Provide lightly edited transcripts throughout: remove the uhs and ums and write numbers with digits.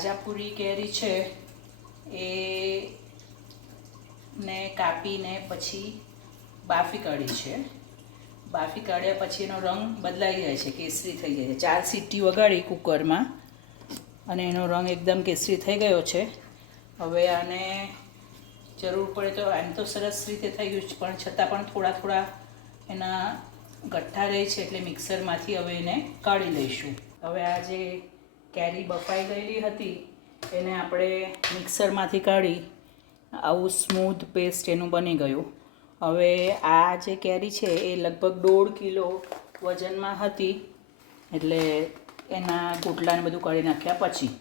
રાજાપુરી કેરી છે એ ને કાપીને પછી બાફી કાઢી છે. બાફી કાઢ્યા પછી એનો રંગ બદલાઈ જાય છે, કેસરી થઈ જાય છે. 4 સીટી વગાડી કુકરમાં અને એનો રંગ એકદમ કેસરી થઈ ગયો છે. હવે આને જરૂર પડે તો આમ તો સરસ રીતે થઈ ગયું છે, પણ છતાં પણ થોડા થોડા એના ગઠ્ઠા રહે છે, એટલે મિક્સરમાંથી હવે એને કાઢી લઈશું. હવે આ જે કેરી બફાઈ ગયેલી હતી એને આપણે મિક્સરમાંથી કાઢી આવું સ્મૂધ પેસ્ટ એનું બની ગયું. હવે આ જે કેરી છે એ લગભગ 1.5 કિલો વજનમાં હતી, એટલે એના ગોટલાને બધું કાઢી નાખ્યા પછી.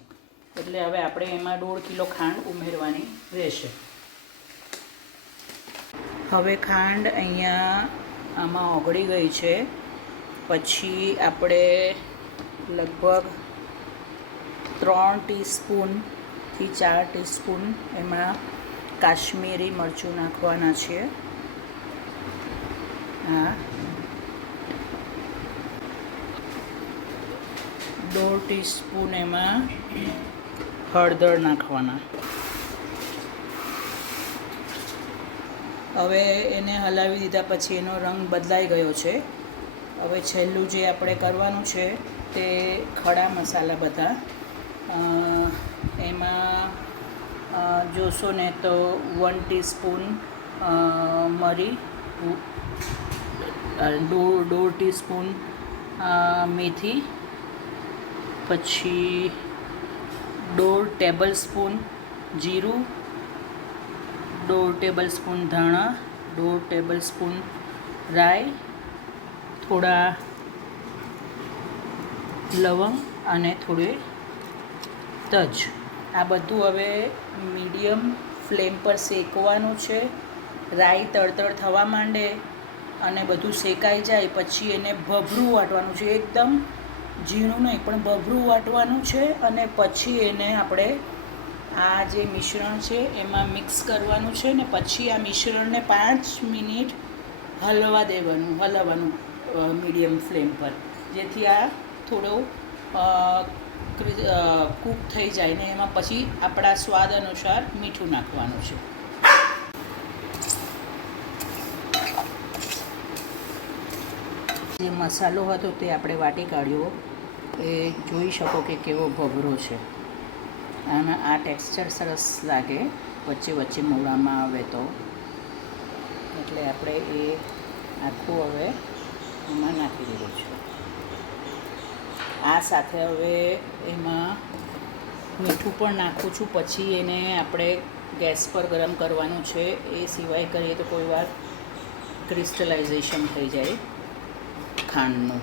એટલે હવે આપણે એમાં 1.5 કિલો ખાંડ ઉમેરવાની રહેશે. હવે ખાંડ અહીંયા આમાં ઓગળી ગઈ છે. પછી આપણે લગભગ 3 ટીસ્પૂનથી 4 ટીસ્પૂન એમાં કાશ્મીરી મરચું નાખવાના છે. હા, 1.5 ટીસ્પૂન એમાં હળદર નાખવાના. હવે એને હલાવી દીધા પછી એનો રંગ બદલાઈ ગયો છે. હવે છેલ્લું જે આપણે કરવાનું છે તે ખડા મસાલા બધા. એમાં જોશો ને તો 1 ટીસ્પૂન મરી, 1.5 ટીસ્પૂન મેથી, પછી 1.5 ટેબલ સ્પૂન જીરું, 1.5 ટેબલ સ્પૂન ધાણા, 1.5 ટેબલ સ્પૂન રાઈ, થોડા લવંગ અને થોડી તજ. આ બધું હવે મીડિયમ ફ્લેમ પર શેકવાનું છે. રાઈ તળતળ થવા માંડે અને બધું શેકાઈ જાય પછી એને ભભરું વાટવાનું છે. એકદમ ઝીણું નહીં પણ ભભરું વાટવાનું છે. અને પછી એને આપણે આ જે મિશ્રણ છે એમાં મિક્સ કરવાનું છે ને પછી આ મિશ્રણને 5 મિનિટ હલાવવાનું મીડિયમ ફ્લેમ પર, જેથી આ થોડો કૂક થઈ જાય ને એમાં પછી આપણા સ્વાદ અનુસાર મીઠું નાખવાનું છે. જે મસાલો હતો તે આપણે વાટી કાઢ્યો, એ જોઈ શકો કે કેવો ભભરો છે. અને આ ટેક્સચર સરસ લાગે વચ્ચે વચ્ચે મોઢામાં આવે તો. એટલે આપણે એ આખું હવે એમાં નાખી દીધું છે. આ સાથે હવે એમાં મીઠું પણ નાખું છું. પછી એને આપણે ગેસ પર ગરમ કરવાનું છે. એ સિવાય કરીએ તો કોઈ વાર ક્રિસ્ટલાઇઝેશન થઈ જાય ખાંડનું.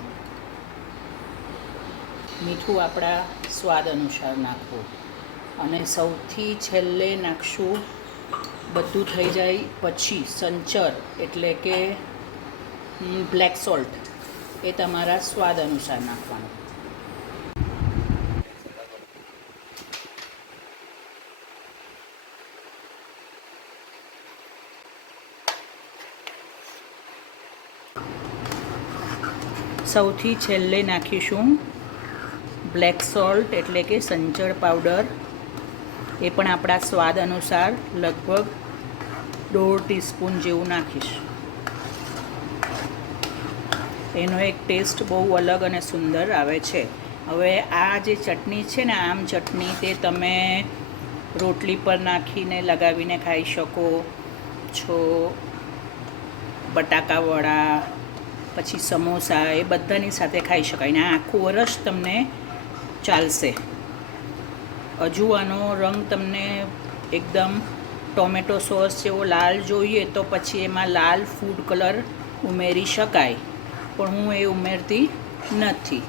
મીઠું આપણા સ્વાદ અનુસાર નાખવું. અને સૌથી છેલ્લે નાખશું બધું થઈ જાય પછી સંચર, એટલે કે બ્લેક સોલ્ટ. એ તમારા સ્વાદ અનુસાર નાખવાનું. સૌથી છેલ્લે નાખીશું બ્લેક સોલ્ટ, એટલે કે સંચળ પાવડર. એ પણ આપણા સ્વાદ અનુસાર લગભગ 1.5 ટીસ્પૂન જેવું નાખીશ. એનો એક ટેસ્ટ બહુ અલગ અને સુંદર આવે છે. હવે આ જે ચટણી છે ને, આમ ચટણી, તે તમે રોટલી પર નાખીને લગાવીને ખાઈ શકો છો. બટાકાવડા, પછી સમોસા, એ બધાની સાથે ખાઈ શકાય. ને આ આખું વરસ તમને ચાલશે. હજુ આનો રંગ તમને એકદમ ટોમેટો સોસ જેવો લાલ જોઈએ તો પછી એમાં લાલ ફૂડ કલર ઉમેરી શકાય, પણ હું એ ઉમેરતી નથી.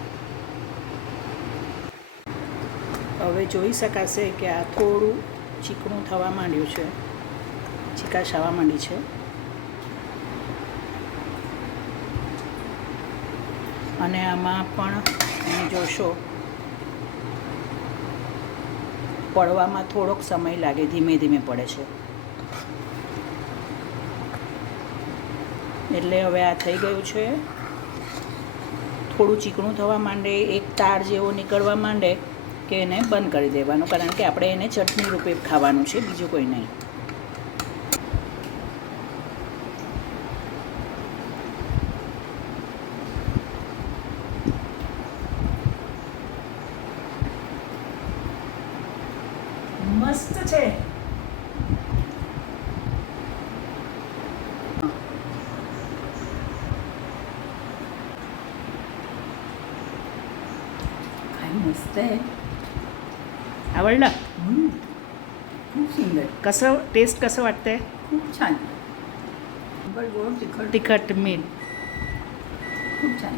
હવે જોઈ શકાશે કે આ થોડું ચીકણું થવા માંડ્યું છે, ચીકાશ આવવા માંડી છે. અને આમાં પણ તમે જોશો પડવામાં થોડોક સમય લાગે, ધીમે ધીમે પડે છે. એટલે હવે આ થઈ ગયું છે. થોડું ચીકણું થવા માંડે, એક તાર જેવો નીકળવા માંડે કે એને બંધ કરી દેવાનું, કારણ કે આપણે એને ચટણી રૂપે ખાવાનું છે, બીજું કોઈ નહીં. મસ્ત છે. मस्त आहे. आवडलं? खूप सुंदर, कसं टेस्ट कसं वाटतंय? खूप छान. गोड तिखट तिखट मीठ खूप छान.